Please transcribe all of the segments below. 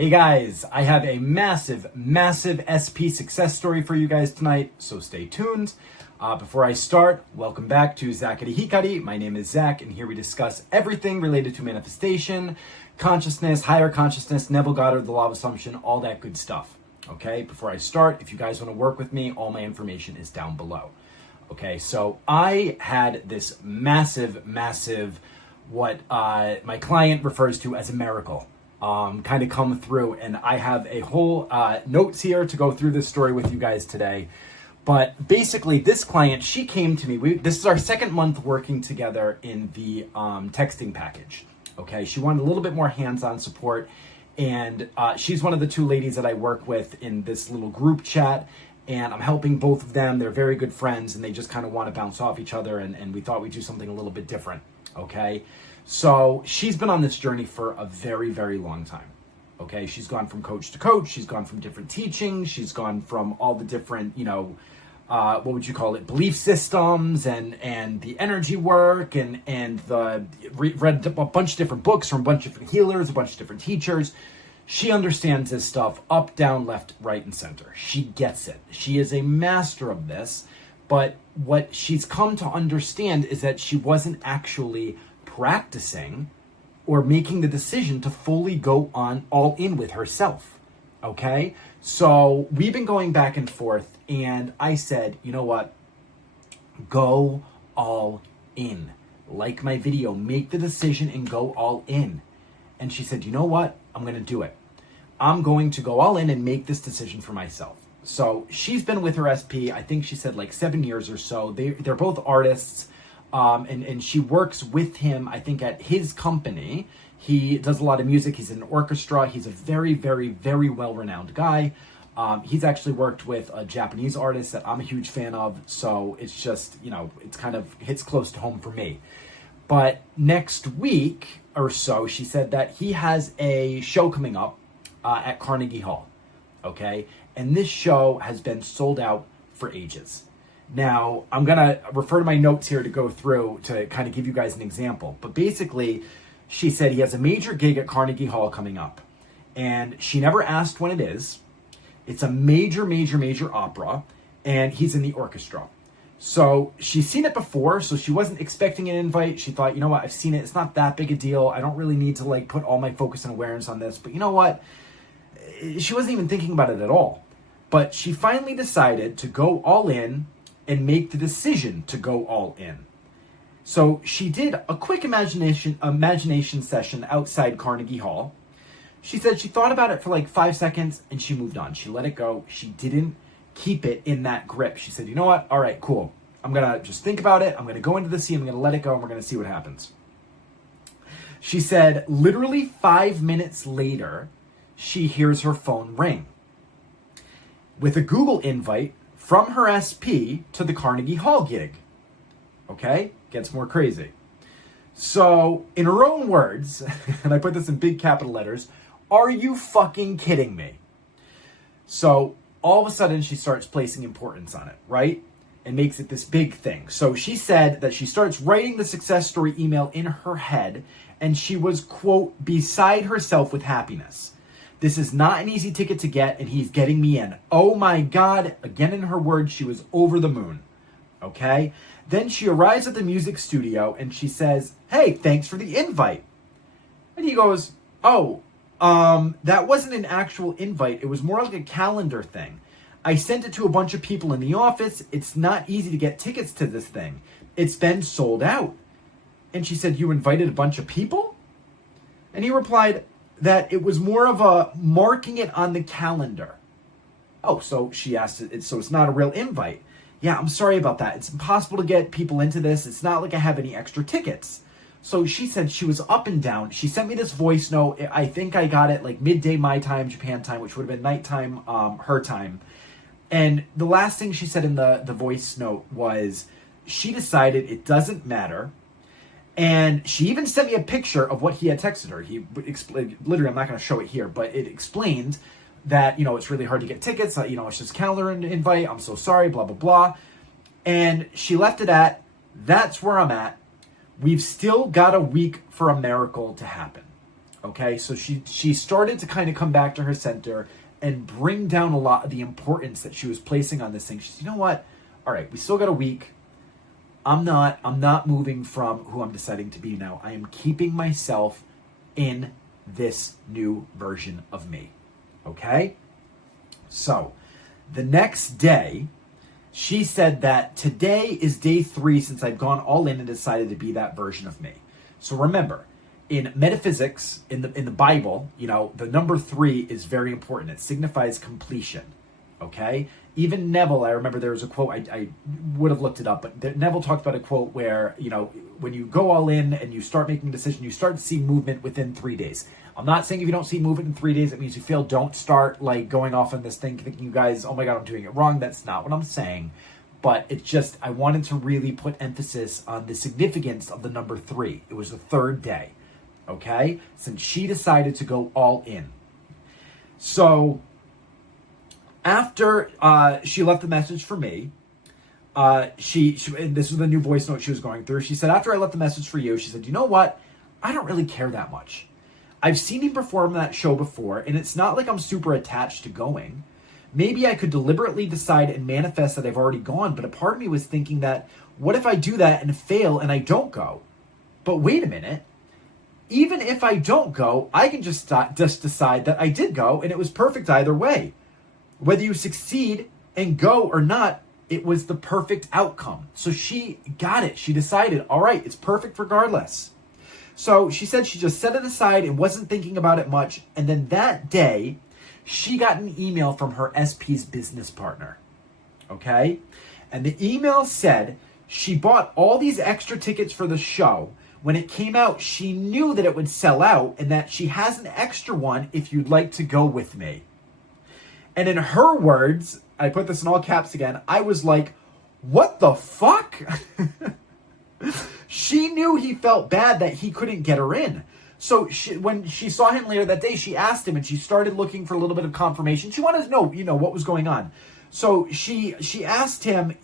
Hey guys, I have a massive SP success story for you guys tonight, so stay tuned. Before I start, welcome back to Zakari Hikari. My name is Zach, and here we discuss everything related to manifestation, consciousness, higher consciousness, Neville Goddard, the law of assumption, all that good stuff. Okay, before I start, if you guys want to work with me, all my information is down below. Okay, so I had this massive, what my client refers to as a miracle. Kind of come through, and I have a whole notes here to go through this story with you guys today. But basically, this client, she came to me. This is our second month working together in the texting package. Okay, she wanted a little bit more hands-on support, and she's one of the two ladies that I work with in this little group chat, and I'm helping both of them. They're very good friends, and they just kind of want to bounce off each other, and we thought we'd do something a little bit different. Okay. So she's been on this journey for a very long time. Okay. She's gone from coach to coach. She's gone from different teachings. She's gone from all the different, what would you call it? Belief systems and the energy work and read a bunch of different books from a bunch of different healers, a bunch of different teachers. She understands this stuff up, down, left, right, and center. She gets it. She is a master of this. But what she's come to understand is that she wasn't actually practicing or making the decision to fully go on all in with herself. Okay? So we've been going back and forth, and I said, you know what? Go all in. Like my video, make the decision and go all in. And she said, you know what? I'm going to do it. I'm going to go all in and make this decision for myself. So she's been with her SP, I think she said like 7 years or so. They're both artists. And she works with him, I think, at his company. He does a lot of music. He's in an orchestra. He's a very well-renowned guy. He's actually worked with a Japanese artist that I'm a huge fan of. So it's just, it's kind of hits close to home for me. But next week or so, she said that he has a show coming up at Carnegie Hall. Okay? And this show has been sold out for ages. Now, I'm going to refer to my notes here to go through to kind of give you guys an example. But basically, she said he has a major gig at Carnegie Hall coming up. And she never asked when it is. It's a major opera. And he's in the orchestra. So she's seen it before. So she wasn't expecting an invite. She thought, you know what? I've seen it. It's not that big a deal. I don't really need to put all my focus and awareness on this. But you know what? She wasn't even thinking about it at all. But she finally decided to go all in and make the decision to go all in. So she did a quick imagination session outside Carnegie Hall. She said she thought about it for like 5 seconds and she moved on. She let it go. She didn't keep it in that grip. She said, you know what? All right, cool. I'm going to just think about it. I'm going to go into the sea. I'm going to let it go and we're going to see what happens. She said literally 5 minutes later, she hears her phone ring with a Google invite from her SP to the Carnegie Hall gig. Okay? Gets more crazy. So, in her own words, and I put this in big capital letters, are you fucking kidding me? So, all of a sudden, she starts placing importance on it, right? And makes it this big thing. So, she said that she starts writing the success story email in her head, and she was, quote, beside herself with happiness. This is not an easy ticket to get, and he's getting me in. Oh my God. Again, in her words, she was over the moon. Okay? Then she arrives at the music studio, and she says, hey, thanks for the invite. And he goes, oh, that wasn't an actual invite. It was more like a calendar thing. I sent it to a bunch of people in the office. It's not easy to get tickets to this thing. It's been sold out. And she said, you invited a bunch of people? And he replied, that it was more of a marking it on the calendar. Oh, so she asked, so it's not a real invite. Yeah, I'm sorry about that. It's impossible to get people into this. It's not like I have any extra tickets. So she said she was up and down. She sent me this voice note. I think I got it like midday my time, Japan time, which would have been nighttime, her time. And the last thing she said in the voice note was she decided it doesn't matter. And she even sent me a picture of what he had texted her. He explained, literally, I'm not going to show it here, but it explained that, it's really hard to get tickets. It's just calendar invite. I'm so sorry, blah, blah, blah. And she left it at, that's where I'm at. We've still got a week for a miracle to happen. Okay, so she started to kind of come back to her center and bring down a lot of the importance that she was placing on this thing. She said, you know what? All right, we still got a week. I'm not moving from who I'm deciding to be now. I am keeping myself in this new version of me. Okay? So, the next day, she said that today is day 3 since I've gone all in and decided to be that version of me. So remember, in metaphysics, in the Bible, the number 3 is very important. It signifies completion. Okay? Even Neville, I remember there was a quote, I would have looked it up, but Neville talked about a quote where, when you go all in and you start making a decision, you start to see movement within 3 days. I'm not saying if you don't see movement in 3 days, it means you fail. Don't start going off on this thing, thinking you guys, oh my God, I'm doing it wrong. That's not what I'm saying. But it's just, I wanted to really put emphasis on the significance of the number 3. It was the 3rd day. Okay? Since she decided to go all in. So, after she left the message for me, she and this was the new voice note she was going through. She said, after I left the message for you, she said, you know what? I don't really care that much. I've seen him perform that show before, and it's not like I'm super attached to going. Maybe I could deliberately decide and manifest that I've already gone, but a part of me was thinking that, what if I do that and fail and I don't go? But wait a minute. Even if I don't go, I can just decide that I did go, and it was perfect either way. Whether you succeed and go or not, it was the perfect outcome. So she got it. She decided, all right, it's perfect regardless. So she said she just set it aside and wasn't thinking about it much. And then that day, she got an email from her SP's business partner. Okay? And the email said she bought all these extra tickets for the show. When it came out, she knew that it would sell out and that she has an extra one if you'd like to go with me. And in her words, I put this in all caps again, I was like, what the fuck? She knew he felt bad that he couldn't get her in. So when she saw him later that day, she asked him and she started looking for a little bit of confirmation. She wanted to know, what was going on. So she asked him,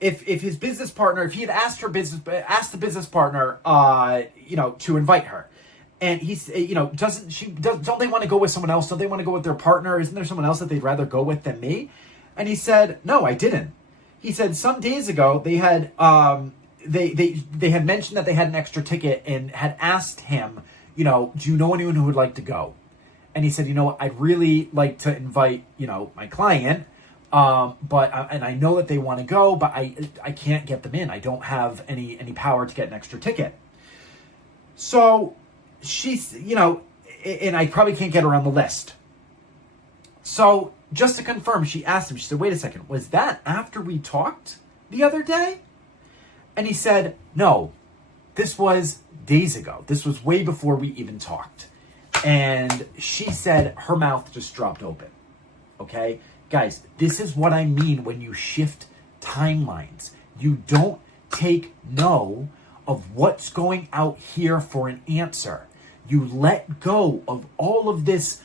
if his business partner, if he had asked the business partner, to invite her. And he's, don't they want to go with someone else? Don't they want to go with their partner? Isn't there someone else that they'd rather go with than me? And he said, no, I didn't. He said some days ago they had, they had mentioned that they had an extra ticket and had asked him, do you know anyone who would like to go? And he said, I'd really like to invite, my client. But I know that they want to go, but I can't get them in. I don't have any power to get an extra ticket. So she's, and I probably can't get her on the list. So just to confirm, she asked him, she said, wait a second, was that after we talked the other day? And he said, no, this was days ago. This was way before we even talked. And she said her mouth just dropped open. Okay? Guys, this is what I mean when you shift timelines. You don't take no of what's going out here for an answer. You let go of all of this,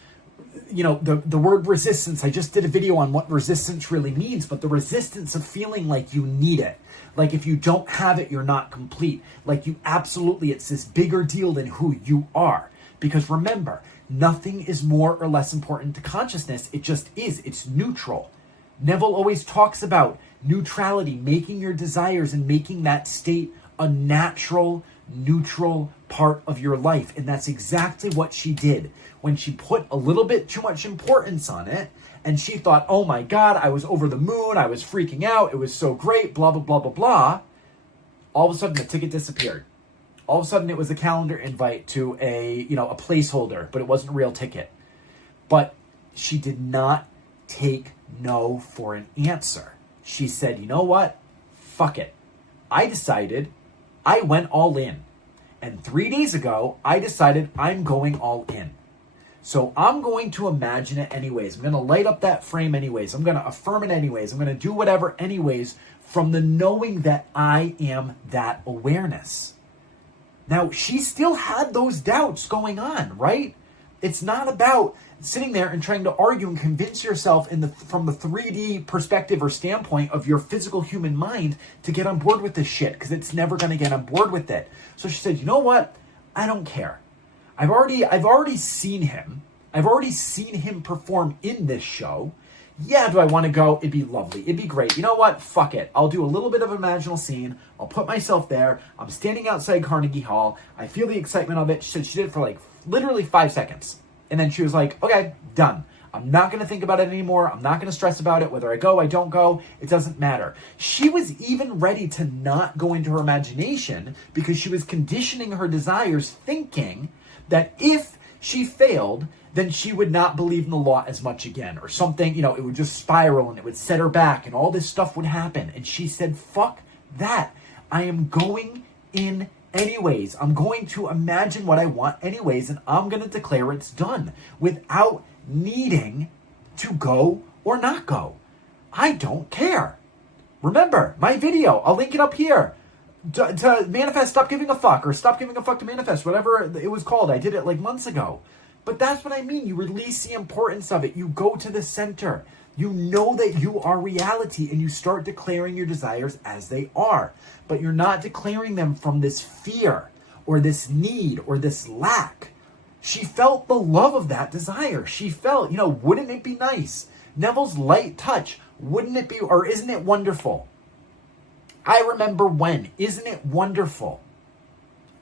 the word resistance. I just did a video on what resistance really means, but the resistance of feeling like you need it. Like if you don't have it, you're not complete. Like it's this bigger deal than who you are. Because remember, nothing is more or less important to consciousness. It just is. It's neutral. Neville always talks about neutrality, making your desires and making that state a natural, neutral part of your life. And that's exactly what she did when she put a little bit too much importance on it. And she thought, oh my God, I was over the moon. I was freaking out. It was so great, blah, blah, blah, blah, blah. All of a sudden, the ticket disappeared. All of a sudden, it was a calendar invite to a placeholder, but it wasn't a real ticket. But she did not take no for an answer. She said, you know what? Fuck it. I decided I went all in. And 3 days ago, I decided I'm going all in. So I'm going to imagine it anyways. I'm going to light up that frame anyways. I'm going to affirm it anyways. I'm going to do whatever anyways from the knowing that I am that awareness. Now, she still had those doubts going on, right? It's not about sitting there and trying to argue and convince yourself from the 3D perspective or standpoint of your physical human mind to get on board with this shit, because it's never going to get on board with it. So she said, you know what? I don't care. I've already seen him. I've already seen him perform in this show. Yeah, do I want to go? It'd be lovely. It'd be great. You know what? Fuck it. I'll do a little bit of an imaginal scene. I'll put myself there. I'm standing outside Carnegie Hall. I feel the excitement of it. She said she did it for like literally 5 seconds. And then she was like, okay, done. I'm not going to think about it anymore. I'm not going to stress about it. Whether I go, I don't go, it doesn't matter. She was even ready to not go into her imagination because she was conditioning her desires, thinking that if she failed, then she would not believe in the law as much again, or something, you know, it would just spiral and it would set her back and all this stuff would happen. And she said, fuck that. I am going in anyways. I'm going to imagine what I want anyways, and I'm going to declare it's done without needing to go or not go. I don't care. Remember, my video, I'll link it up here. To manifest, stop giving a fuck, or stop giving a fuck to manifest, whatever it was called. I did it like months ago. But that's what I mean. You release the importance of it. You go to the center. You know that you are reality, and you start declaring your desires as they are. But you're not declaring them from this fear or this need or this lack. She felt the love of that desire. She felt, wouldn't it be nice? Neville's light touch, wouldn't it be, or isn't it wonderful? I remember when. Isn't it wonderful?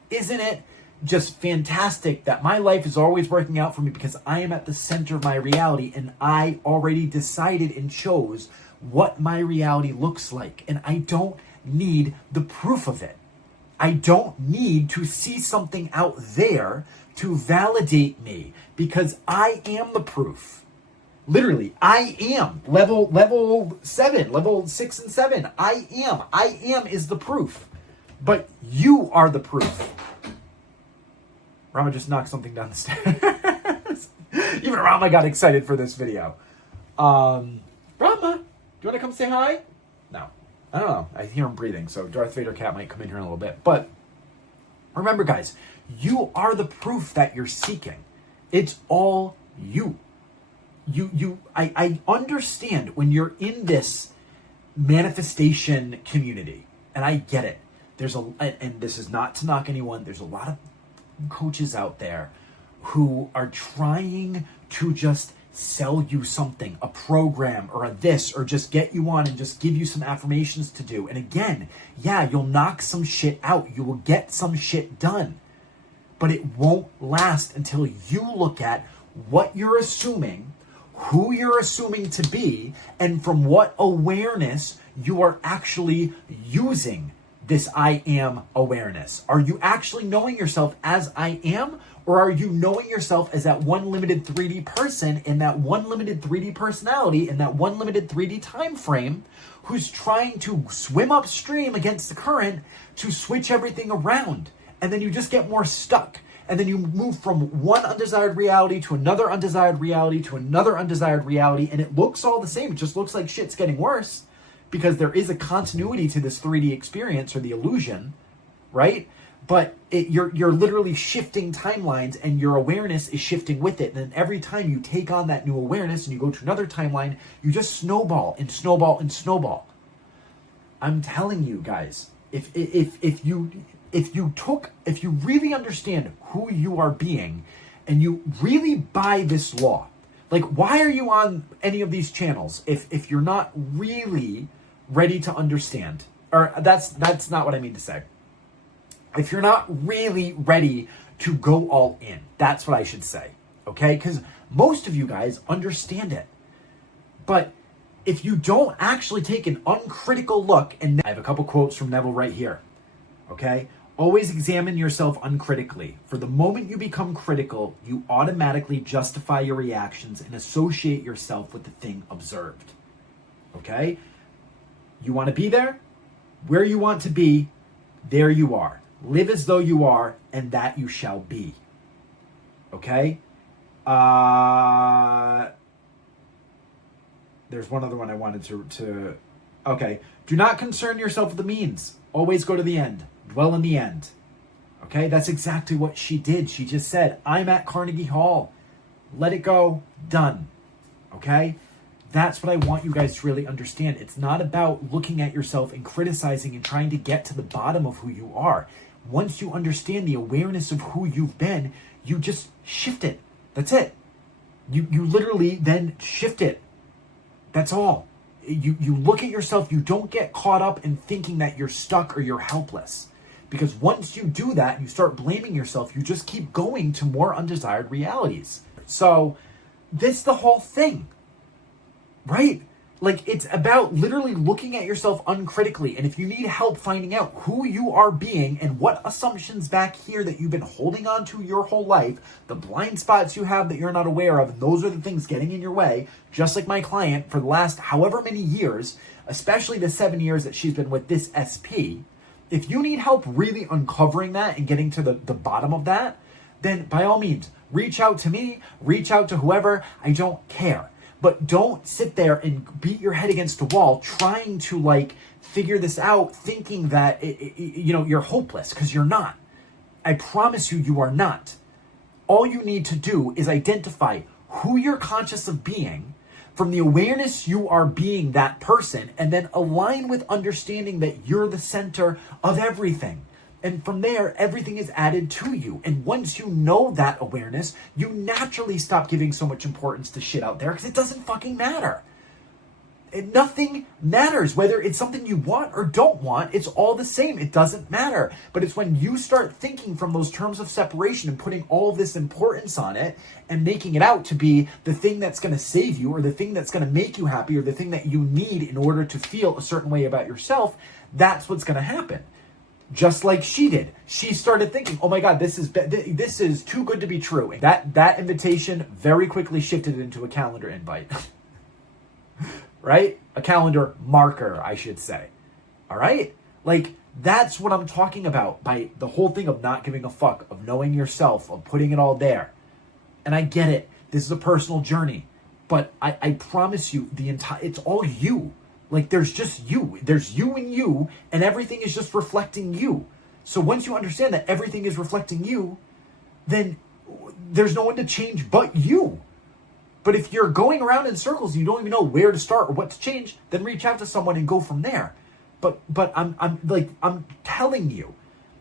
Isn't it just fantastic that my life is always working out for me because I am at the center of my reality, and I already decided and chose what my reality looks like, and I don't need the proof of it. I don't need to see something out there to validate me, because I am the proof. Literally, I am. Level 7, level 6 and 7. I am is the proof. But you are the proof. Rama just knocked something down the stairs. Even Rama got excited for this video. Rama, do you want to come say hi? No. I don't know. I hear him breathing, so Darth Vader cat might come in here in a little bit. But remember, guys, you are the proof that you're seeking. It's all you. I understand when you're in this manifestation community, and I get it. And this is not to knock anyone. There's a lot of coaches out there who are trying to just sell you something, a program or a this, or just get you on and just give you some affirmations to do. And again, yeah, you'll knock some shit out. You will get some shit done, but it won't last until you look at what you're assuming, who you're assuming to be, and from what awareness you are actually using this I am awareness. Are you actually knowing yourself as I am, or are you knowing yourself as that one limited 3D person in that one limited 3D personality in that one limited 3D time frame who's trying to swim upstream against the current to switch everything around? And then you just get more stuck. And then you move from one undesired reality to another undesired reality to another undesired reality, and it looks all the same. It just looks like shit's getting worse because there is a continuity to this 3D experience or the illusion, right? But you're literally shifting timelines, and your awareness is shifting with it. And then every time you take on that new awareness and you go to another timeline, you just snowball and snowball and snowball. I'm telling you guys, if you really understand who you are being and you really buy this law, like, why are you on any of these channels if you're not really ready to understand? Or that's not what I mean to say. If you're not really ready to go all in, that's what I should say, okay? Because most of you guys understand it. But if you don't actually take an uncritical look, and I have a couple quotes from Neville right here, okay? Always examine yourself uncritically. For the moment you become critical, you automatically justify your reactions and associate yourself with the thing observed. Okay? You want to be there? Where you want to be, there you are. Live as though you are, and that you shall be. Okay? There's one other one I wanted to... Okay. Do not concern yourself with the means. Always go to the end. Dwell in the end. Okay? That's exactly what she did. She just said, I'm at Carnegie Hall. let it go, done. Okay? That's what I want you guys to really understand. It's not about looking at yourself and criticizing and trying to get to the bottom of who you are. Once you understand the awareness of who you've been, you just shift it. That's it. You literally then shift it. That's all. You look at yourself, you don't get caught up in thinking that you're stuck or you're helpless. Because once you do that, you start blaming yourself, you just keep going to more undesired realities. So this is the whole thing, right? Like, it's about literally looking at yourself uncritically. And if you need help finding out who you are being and what assumptions back here that you've been holding on to your whole life, the blind spots you have that you're not aware of, and those are the things getting in your way, just like my client for the last however many years, especially the 7 years that she's been with this SP, if you need help really uncovering that and getting to the bottom of that, then by all means, reach out to me, reach out to whoever, I don't care. But don't sit there and beat your head against the wall trying to like figure this out, thinking that you're hopeless, because you're not. I promise you, you are not. All you need to do is identify who you're conscious of being. From the awareness you are being that person, and then align with understanding that you're the center of everything. And from there, everything is added to you. And once you know that awareness, you naturally stop giving so much importance to shit out there, because it doesn't fucking matter. Nothing matters, whether it's something you want or don't want. It's all the same. It doesn't matter. But it's when you start thinking from those terms of separation and putting all of this importance on it and making it out to be the thing that's going to save you, or the thing that's going to make you happy, or the thing that you need in order to feel a certain way about yourself, that's what's going to happen. Just like she did. She started thinking, oh my God, this is too good to be true. That invitation very quickly shifted into a calendar invite. Right? A calendar marker, I should say. All right? Like, that's what I'm talking about by the whole thing of not giving a fuck, of knowing yourself, of putting it all there. And I get it. This is a personal journey. But I promise you, it's all you. Like, there's just you. There's you and everything is just reflecting you. So once you understand that everything is reflecting you, then there's no one to change but you. But if you're going around in circles and you don't even know where to start or what to change, then reach out to someone and go from there. But I'm telling you.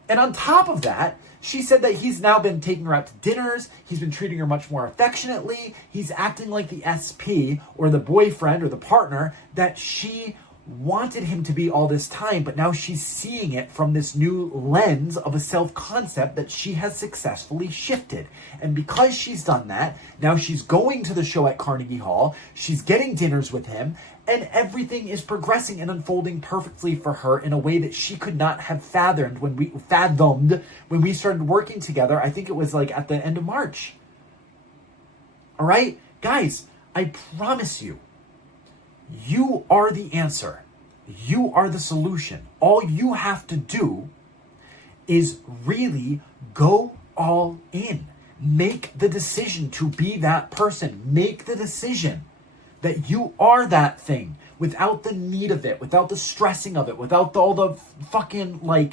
And on top of that, she said that he's now been taking her out to dinners. He's been treating her much more affectionately. He's acting like the SP or the boyfriend or the partner that she wanted him to be all this time. But now she's seeing it from this new lens of a self-concept that she has successfully shifted. And because she's done that, now she's going to the show at Carnegie Hall. She's getting dinners with him. And everything is progressing and unfolding perfectly for her in a way that she could not have fathomed when we started working together. I think it was like at the end of March. All right, guys, I promise you, you are the answer. You are the solution. All you have to do is really go all in. Make the decision to be that person. Make the decision that you are that thing without the need of it, without the stressing of it, without all the fucking I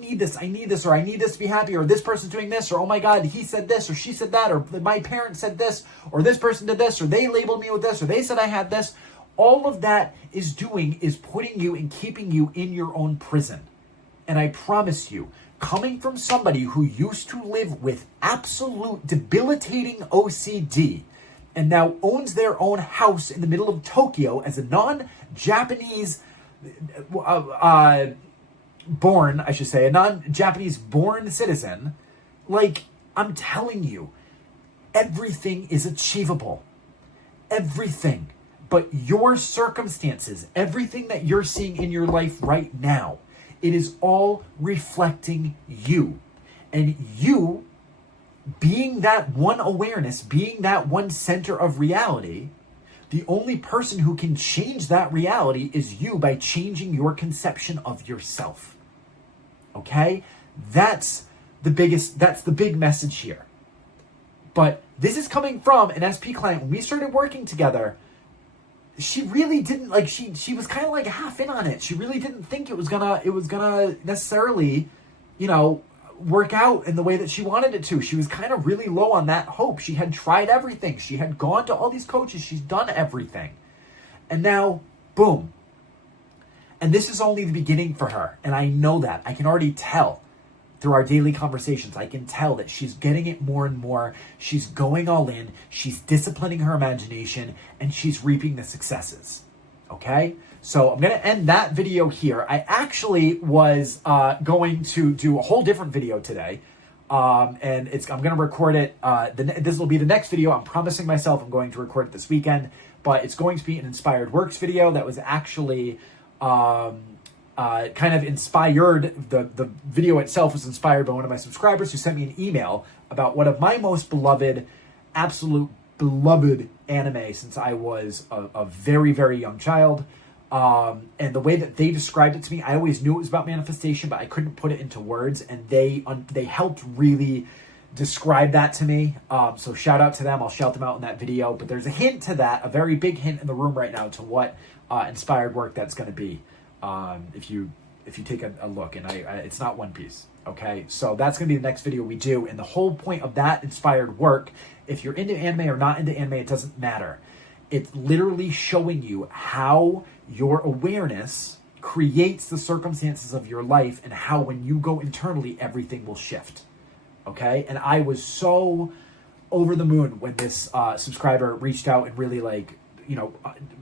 need this, or I need this to be happy, or this person's doing this, or oh my God, he said this, or she said that, or my parents said this, or this person did this, or they labeled me with this, or they said I had this. All of that is putting you and keeping you in your own prison. And I promise you, coming from somebody who used to live with absolute debilitating OCD, and now owns their own house in the middle of Tokyo as a non-Japanese born, I should say, a non-Japanese born citizen, like, I'm telling you, everything is achievable. Everything. But your circumstances, everything that you're seeing in your life right now, it is all reflecting you. And you, being that one awareness, being that one center of reality, the only person who can change that reality is you, by changing your conception of yourself. Okay? That's the big message here. But this is coming from an SP client. When we started working together, she really didn't she was kind of like half in on it. She really didn't think it was gonna necessarily, work out in the way that she wanted it to. She was kind of really low on that hope. She had tried everything. She had gone to all these coaches. She's done everything. And now, boom. And this is only the beginning for her. And I know that. I can already tell through our daily conversations. I can tell that she's getting it more and more. She's going all in. She's disciplining her imagination. And she's reaping the successes. Okay? So I'm going to end that video here. I actually was going to do a whole different video today. And I'm going to record it. This will be the next video. I'm promising myself I'm going to record it this weekend. But it's going to be an inspired works video that was actually kind of inspired. The video itself was inspired by one of my subscribers who sent me an email about one of my most beloved, absolute beloved anime since I was a very, very young child. And the way that they described it to me, I always knew it was about manifestation, but I couldn't put it into words. And they helped really describe that to me. So shout out to them. I'll shout them out in that video. But there's a hint to that, a very big hint in the room right now to what inspired work that's going to be. If you take a look, and it's not One Piece. Okay, so that's going to be the next video we do. And the whole point of that inspired work, if you're into anime or not into anime, it doesn't matter. It's literally showing you how your awareness creates the circumstances of your life and how when you go internally, everything will shift. Okay? And I was so over the moon when this subscriber reached out and really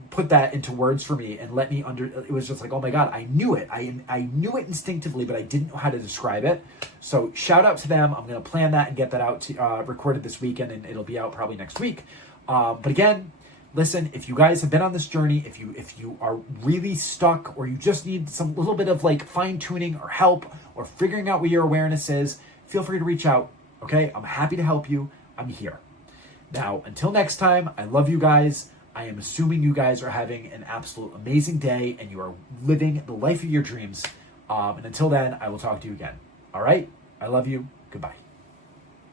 put that into words for me and let me it was just like, oh my God, I knew it. I knew it instinctively, but I didn't know how to describe it. So shout out to them. I'm going to plan that and get that out recorded this weekend, and it'll be out probably next week. But again, listen, if you guys have been on this journey, if you are really stuck, or you just need some little bit of fine tuning or help or figuring out what your awareness is, feel free to reach out. Okay? I'm happy to help you. I'm here. Now, until next time, I love you guys. I am assuming you guys are having an absolute amazing day and you are living the life of your dreams. And until then, I will talk to you again. All right? I love you. Goodbye.